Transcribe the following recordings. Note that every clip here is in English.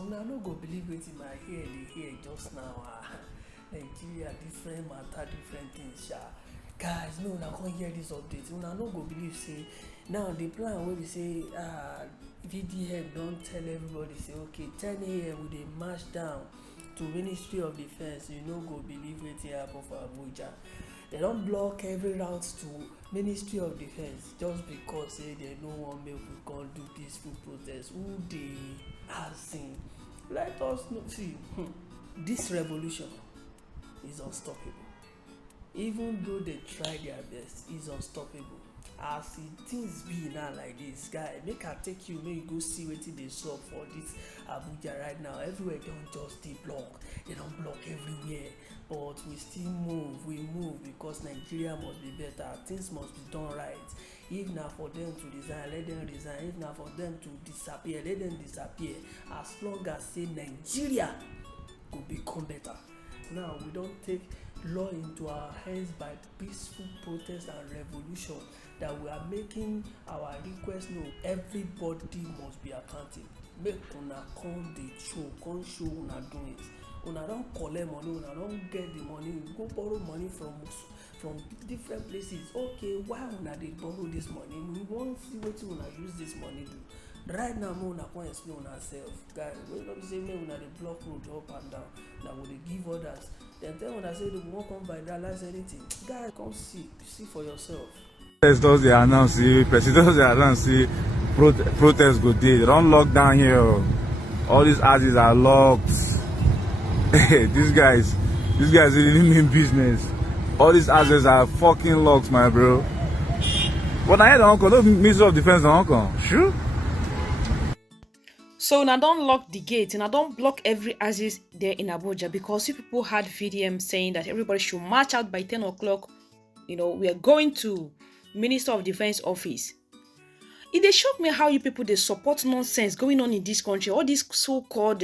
Una no go believe wetin my ear dey hear just now. Nigeria different matter, different things sha. Guys, no una come hear dis update. Una no go believe say now the plan wey be say VDM don tell everybody say okay 10 a.m. we dey march down to Ministry of Defence. You no go believe wetin happen for Abuja. They don block every route to Ministry of Defence just because say they no wan make we come do peaceful protest. Who dey asking? Let us know. See, this revolution is unstoppable. Even though they try their best, it's unstoppable. As things be now like this, guy, make I take you, make you go see wetin dey sup for this Abuja right now. Everywhere don just dey block. They don block everywhere. But we still move, we move because Nigeria must be better. Things must be done right. If na for them to resign, let them resign. If na for them to disappear, let them disappear. As long as say Nigeria go become better. Now we don take law into our hands by peaceful protest and revolution that we are making our request known. Everybody must be accountable. Make una come dey show una doing it. Una don collect money, una don get the money, go borrow money from different places. Okay, why una dey borrow this money? We wan see wetin una use this money do. Right now, make una come explain una sef. Guys, wey no be say make una dey block road up and down, na we dey give orders. Dem tell una say dem wan come vandalize anything. Guys, come see for yourself. President dey announce say protest go dey. They don lock down here. All these houses are locked. These guys really mean business. All these houses are fucking locked, my bro. But I hear the uncle, no Minister of Defense, the uncle. Sure. So now don't lock the gate and I don't block every houses there in Abuja because you people had VDM saying that everybody should march out by 10 o'clock. You know, we are going to Minister of Defense office. It dey shock me how you people they support nonsense going on in this country. All these so-called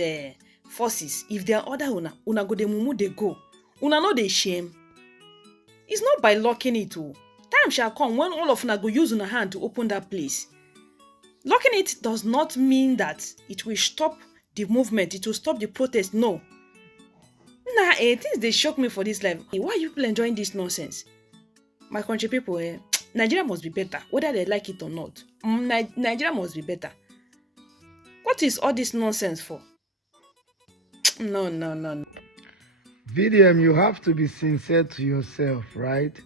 forces, if they are other una go de mumu they go. Una no dey shame. It's not by locking it. Time shall come when all of una go use una hand to open that place. Locking it does not mean that it will stop the movement, it will stop the protest. No. Things they shock me for this life. Why are you people enjoying this nonsense? My country people, Nigeria must be better, whether they like it or not. Nigeria must be better. What is all this nonsense for? No. VDM, you have to be sincere to yourself, right?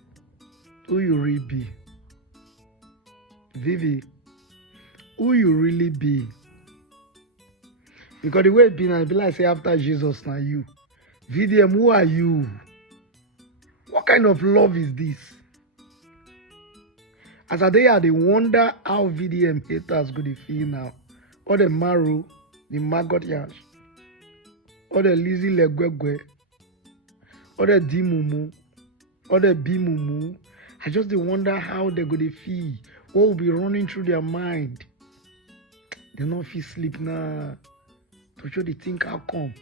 Who you really be. Vivi, who you really be. Because the way it be now, it be like say after Jesus now you. VDM, who are you? What kind of love is this? As a day, they wonder how VDM haters go to feel now. All the Maru, the Maggot Yash, all the Lizzie Legwegwe, all the D-Mumu, all the B-Mumu. I just wonder how they go to feel. What will be running through their mind? They not feel sleep now. To show they think how come.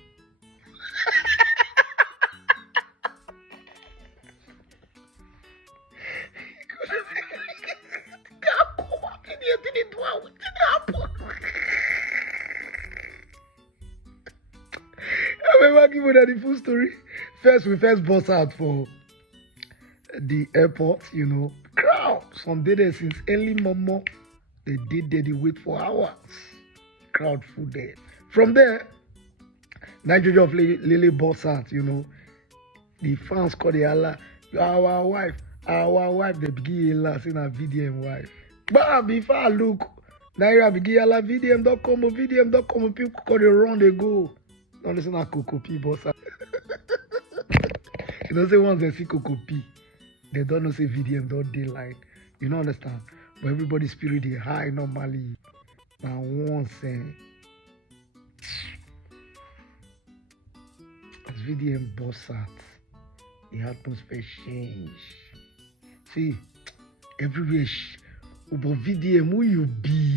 I remember giving her the full story. We first bust out for the airport, you know. Crowd. Some did it since early mama. They wait for hours. Crowd full there. From there, Nigeria of Lily bust out, you know. The fans call the Allah, our wife, they begin last in a VDM wife. But before I look, Nigeria begin Allah, VDM don't come, people call the run, they go. Don't listen to Coco P boss. You know, say once they see Coco P, they don't know say VDM don't daylight. You don't understand? But everybody's spirit is high normally. Now once as VDM boss out, the atmosphere change. See, everywhere. But VDM, who you be?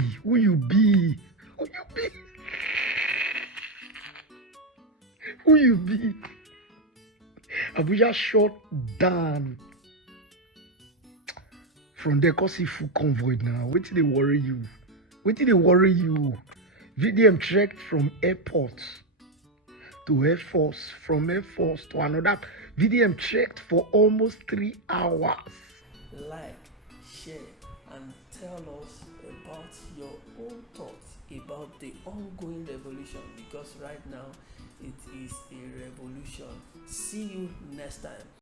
Abuja shut down. From there, cause see full convoy now. Wetin dey worry you? VDM trekked from airport to Air Force, from Air Force to another. VDM trekked for almost 3 hours. Like, share, and tell us about your own thoughts about the ongoing revolution, because right now it is a revolution. See you next time.